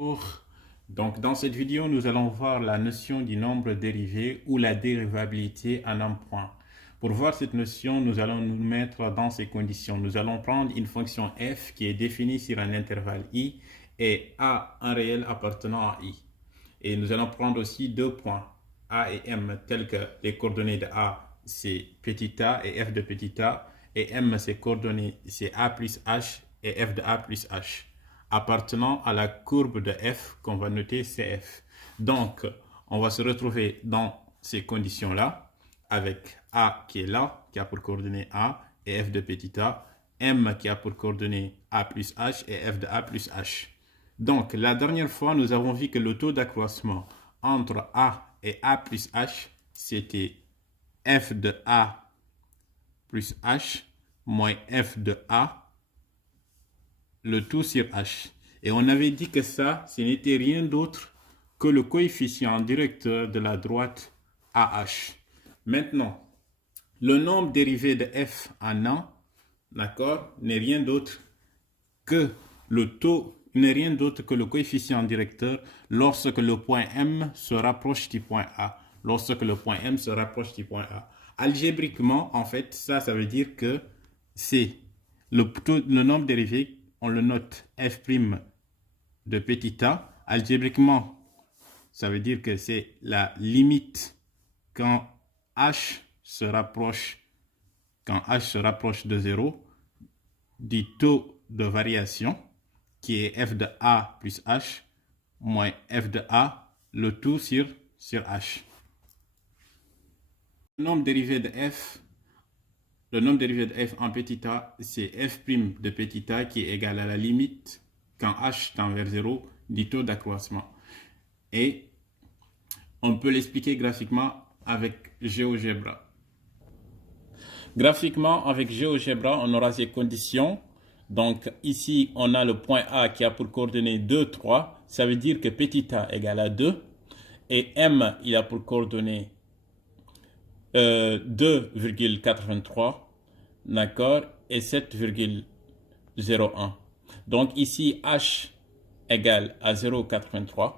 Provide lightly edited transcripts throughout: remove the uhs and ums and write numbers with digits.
Bonjour. Donc, dans cette vidéo, nous allons voir la notion du nombre dérivé ou la dérivabilité en un point. Pour voir cette notion, nous allons nous mettre dans ces conditions. Nous allons prendre une fonction f qui est définie sur un intervalle i et a un réel appartenant à i. Et nous allons prendre aussi deux points, a et m, tels que les coordonnées de a, c'est petit a et f de petit a, et m, ses coordonnées, c'est a plus h et f de a plus h, appartenant à la courbe de f qu'on va noter CF. Donc, on va se retrouver dans ces conditions-là, avec a qui est là, qui a pour coordonnées a, et f de petit a, m qui a pour coordonnées a plus h et f de a plus h. Donc, la dernière fois, nous avons vu que le taux d'accroissement entre a et a plus h, c'était f de a plus h moins f de a, le tout sur h. Et on avait dit que ça, ce n'était rien d'autre que le coefficient directeur de la droite AH. Maintenant, le nombre dérivé de f en a, d'accord, n'est rien d'autre que le taux, n'est rien d'autre que le coefficient directeur lorsque le point M se rapproche du point A. Lorsque le point M se rapproche du point A. Algébriquement, en fait, ça veut dire que c'est le nombre dérivé, on le note f' de petit a. Algébriquement, ça veut dire que c'est la limite quand h se rapproche de 0 du taux de variation qui est f de a plus h moins f de a, le tout sur h. Le nombre dérivé de f en petit a, c'est f' de petit a qui est égal à la limite quand h tend vers 0 du taux d'accroissement. Et on peut l'expliquer graphiquement avec GeoGebra. Graphiquement, avec GeoGebra, on aura ces conditions. Donc ici, on a le point A qui a pour coordonnées 2, 3. Ça veut dire que petit a égale à 2. Et M, il a pour coordonnées 2,83. D'accord? Et 7,01. Donc ici, H égale à 0,83.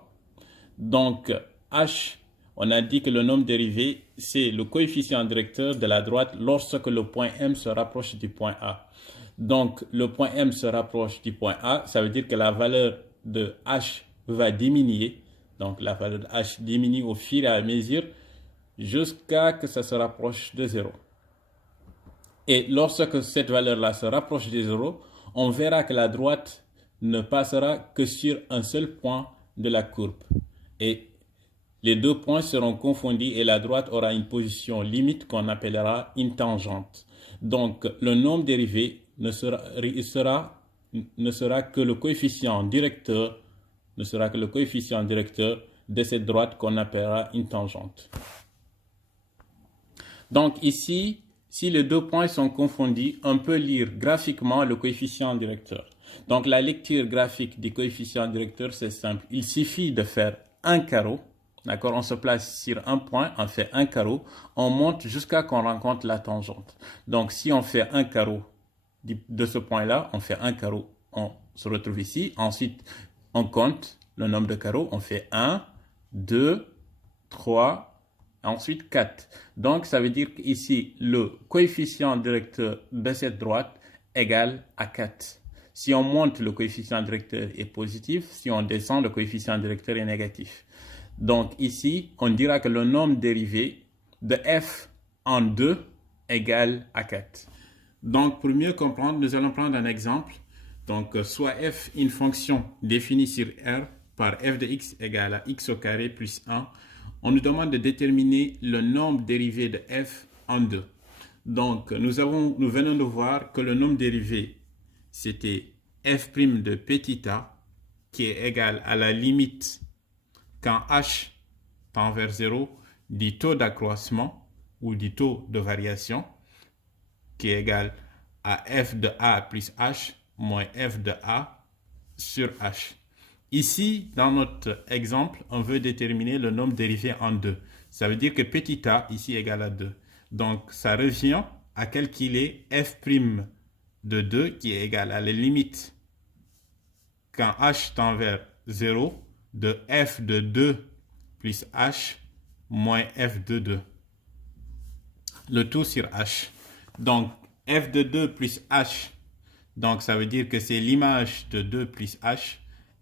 Donc H, on a dit que le nombre dérivé, c'est le coefficient directeur de la droite lorsque le point M se rapproche du point A. Donc le point M se rapproche du point A, ça veut dire que la valeur de H va diminuer. Donc la valeur de H diminue au fur et à mesure jusqu'à ce que ça se rapproche de 0. Et lorsque cette valeur-là se rapproche de 0, on verra que la droite ne passera que sur un seul point de la courbe. Et les deux points seront confondus et la droite aura une position limite qu'on appellera une tangente. Donc, le nombre dérivé ne sera que le coefficient directeur, de cette droite qu'on appellera une tangente. Donc ici, si les deux points sont confondus, on peut lire graphiquement le coefficient directeur. Donc la lecture graphique du coefficient directeur, c'est simple. Il suffit de faire un carreau. D'accord, on se place sur un point, on fait un carreau, on monte jusqu'à qu'on rencontre la tangente. Donc si on fait un carreau de ce point-là, on fait un carreau, on se retrouve ici. Ensuite, on compte le nombre de carreaux, on fait 1, 2, 3, ensuite 4. Donc ça veut dire qu'ici, le coefficient directeur de cette droite égale à 4. Si on monte, le coefficient directeur est positif. Si on descend, le coefficient directeur est négatif. Donc ici, on dira que le nombre dérivé de f en 2 égale à 4. Donc pour mieux comprendre, nous allons prendre un exemple. Donc soit f, une fonction définie sur R par f de x égale à x au carré plus 1. On nous demande de déterminer le nombre dérivé de f en 2. Donc nous venons de voir que le nombre dérivé, c'était f' de petit a qui est égal à la limite quand h tend vers 0 du taux d'accroissement ou du taux de variation qui est égal à f de a plus h moins f de a sur h. Ici, dans notre exemple, on veut déterminer le nombre dérivé en 2. Ça veut dire que petit a ici égale à 2. Donc ça revient à calculer f' de 2 qui est égal à la limite quand h tend vers 0 de f de 2 plus h moins f de 2. Le tout sur h. Donc, f de 2 plus h, donc ça veut dire que c'est l'image de 2 plus h.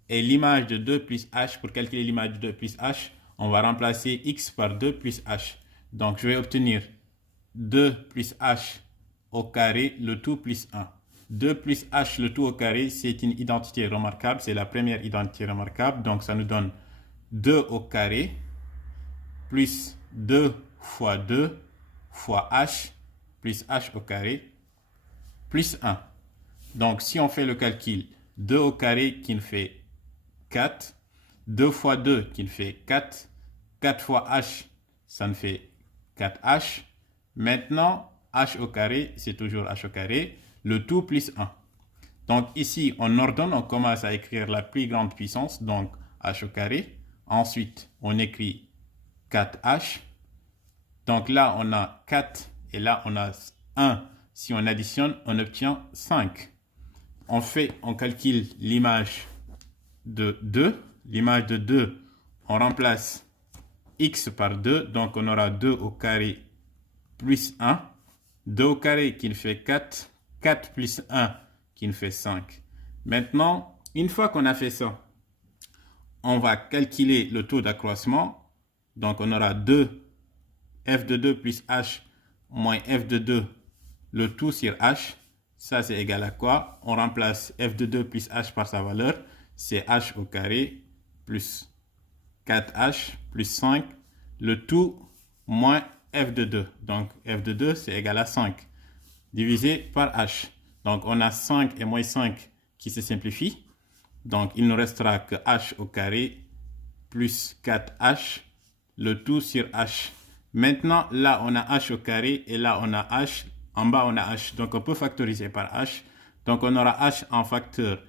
Et l'image de 2 plus h, pour calculer l'image de 2 plus h, on va remplacer x par 2 plus h. Donc, je vais obtenir 2 plus h au carré, le tout plus 1. 2 plus h, le tout au carré, c'est une identité remarquable. C'est la première identité remarquable. Donc, ça nous donne 2 au carré plus 2 fois 2 fois h plus h au carré plus 1. Donc, si on fait le calcul, 2 au carré qui nous fait 4, 2 fois 2 qui nous fait 4, 4 fois h, ça nous fait 4h. Maintenant, h au carré, c'est toujours h au carré, le tout plus 1. Donc ici, on ordonne, on commence à écrire la plus grande puissance, donc h au carré. Ensuite, on écrit 4h. Donc là, on a 4 et là, on a 1. Si on additionne, on obtient 5. On calcule l'image de 2. L'image de 2, on remplace x par 2. Donc, on aura 2 au carré plus 1. 2 au carré qui nous fait 4. 4 plus 1 qui nous fait 5. Maintenant, une fois qu'on a fait ça, on va calculer le taux d'accroissement. Donc, on aura 2 f de 2 plus h moins f de 2, le tout sur h. Ça, c'est égal à quoi? On remplace f de 2 plus h par sa valeur. C'est h au carré plus 4h plus 5, le tout moins f de 2. Donc, f de 2, c'est égal à 5, divisé par h. Donc, on a 5 et moins 5 qui se simplifient. Donc, il ne restera que h au carré plus 4h, le tout sur h. Maintenant, là, on a h au carré et là, on a h. En bas, on a h. Donc, on peut factoriser par h. Donc, on aura h en facteur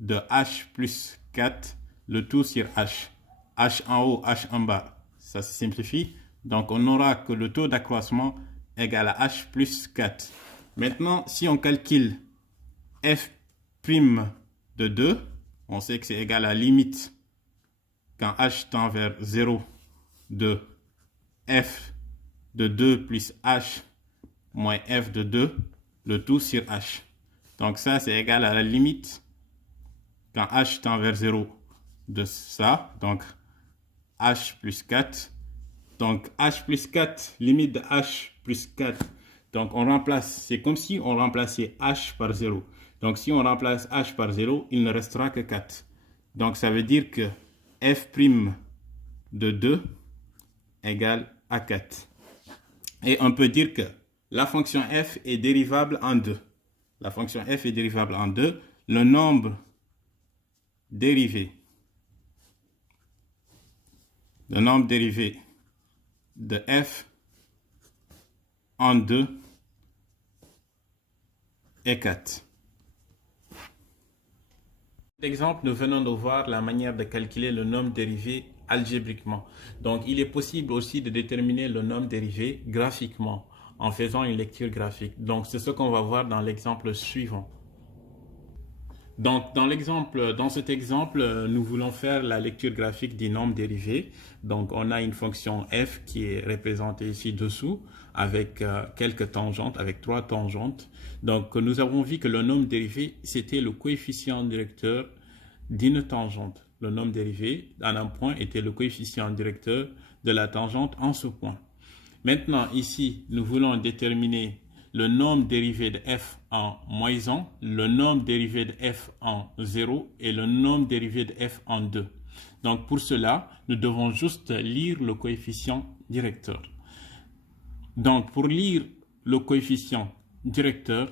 de h plus 4, le tout sur h. H en haut, h en bas, ça se simplifie. Donc, on n'aura que le taux d'accroissement égal à h plus 4. Maintenant, si on calcule f' de 2, on sait que c'est égal à la limite quand h tend vers 0 de f de 2 plus h moins f de 2, le tout sur h. Donc ça, c'est égal à la limite quand h tend vers 0 de ça. Donc h plus 4. Donc h plus 4, limite de h plus 4. Donc on remplace, c'est comme si on remplaçait h par 0. Donc si on remplace h par 0, il ne restera que 4. Donc ça veut dire que f' de 2 égale à 4. Et on peut dire que la fonction f est dérivable en 2. La fonction f est dérivable en 2. Le nombre dérivé de f en 2 est 4. Par exemple, nous venons de voir la manière de calculer le nombre dérivé algébriquement. Donc, il est possible aussi de déterminer le nombre dérivé graphiquement en faisant une lecture graphique. Donc, c'est ce qu'on va voir dans l'exemple suivant. Donc, dans cet exemple, nous voulons faire la lecture graphique du nombre dérivé. Donc, on a une fonction f qui est représentée ici dessous avec quelques tangentes, avec 3 tangentes. Donc, nous avons vu que le nombre dérivé, c'était le coefficient directeur d'une tangente. Le nombre dérivé en un point était le coefficient directeur de la tangente en ce point. Maintenant, ici, nous voulons déterminer le nombre dérivé de f en moins 1, le nombre dérivé de f en 0 et le nombre dérivé de f en 2. Donc, pour cela, nous devons juste lire le coefficient directeur. Donc, pour lire le coefficient directeur,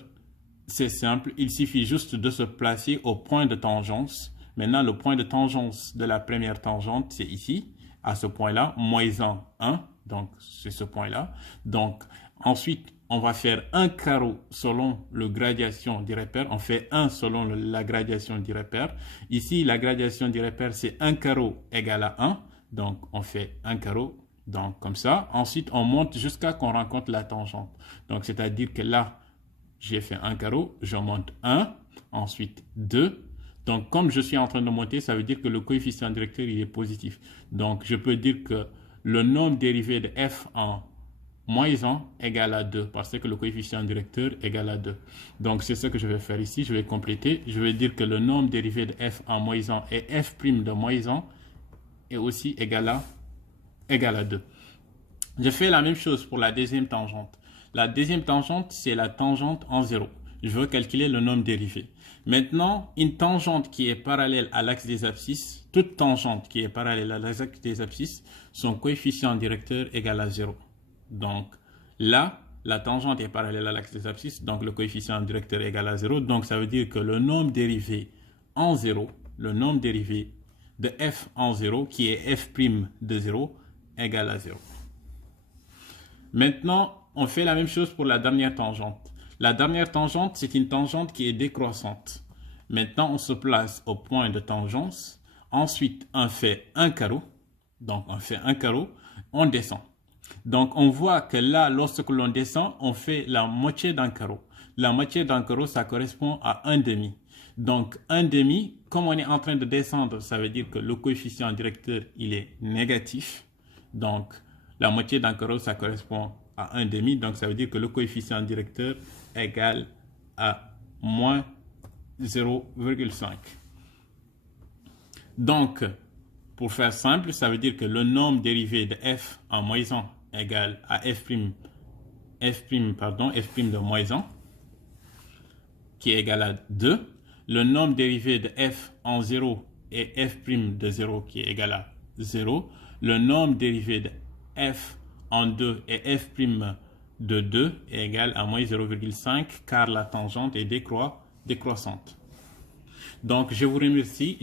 c'est simple, il suffit juste de se placer au point de tangence. Maintenant, le point de tangence de la première tangente, c'est ici, à ce point-là, moins 1, 1. Donc, c'est ce point-là. Donc, ensuite, on va faire un carreau selon la gradation du repère. On fait 1 selon la gradation du repère. Ici, la gradation du repère, c'est un carreau égal à 1. Donc, on fait un carreau. Donc, comme ça. Ensuite, on monte jusqu'à qu'on rencontre la tangente. Donc, c'est-à-dire que là, j'ai fait un carreau. Je monte 1. Ensuite, 2. Donc, comme je suis en train de monter, ça veut dire que le coefficient directeur, il est positif. Donc, je peux dire que le nombre dérivé de f en moins 1 égale à 2, parce que le coefficient directeur égale à 2. Donc, c'est ce que je vais faire ici. Je vais compléter. Je vais dire que le nombre dérivé de f en moins 1 et f' de moins 1 est aussi égal à 2. Je fais la même chose pour la deuxième tangente. La deuxième tangente, c'est la tangente en 0. Je veux calculer le nombre dérivé. Maintenant, une tangente qui est parallèle à l'axe des abscisses, toute tangente qui est parallèle à l'axe des abscisses, son coefficient directeur égale à 0. Donc là, la tangente est parallèle à l'axe des abscisses, donc le coefficient directeur égale à 0. Donc ça veut dire que le nombre dérivé en 0, le nombre dérivé de f en 0, qui est f' de 0, égale à 0. Maintenant, on fait la même chose pour la dernière tangente. La dernière tangente, c'est une tangente qui est décroissante. Maintenant, on se place au point de tangence. Ensuite, on fait un carreau. Donc, on fait un carreau, on descend. Donc, on voit que là, lorsque l'on descend, on fait la moitié d'un carreau. La moitié d'un carreau, ça correspond à un demi. Donc, un demi, comme on est en train de descendre, ça veut dire que le coefficient directeur, il est négatif. Donc, la moitié d'un carreau, ça correspond à un demi. Donc, ça veut dire que le coefficient directeur égale à moins 0,5. Donc, pour faire simple, ça veut dire que le nombre dérivé de f en moins 1 égale à f' de moins 1, qui est égal à 2. Le nombre dérivé de f en 0 est f' de 0, qui est égal à 0. Le nombre dérivé de f en 2 est f' de 2 est égal à moins 0,5, car la tangente est décroissante. Donc, je vous remercie.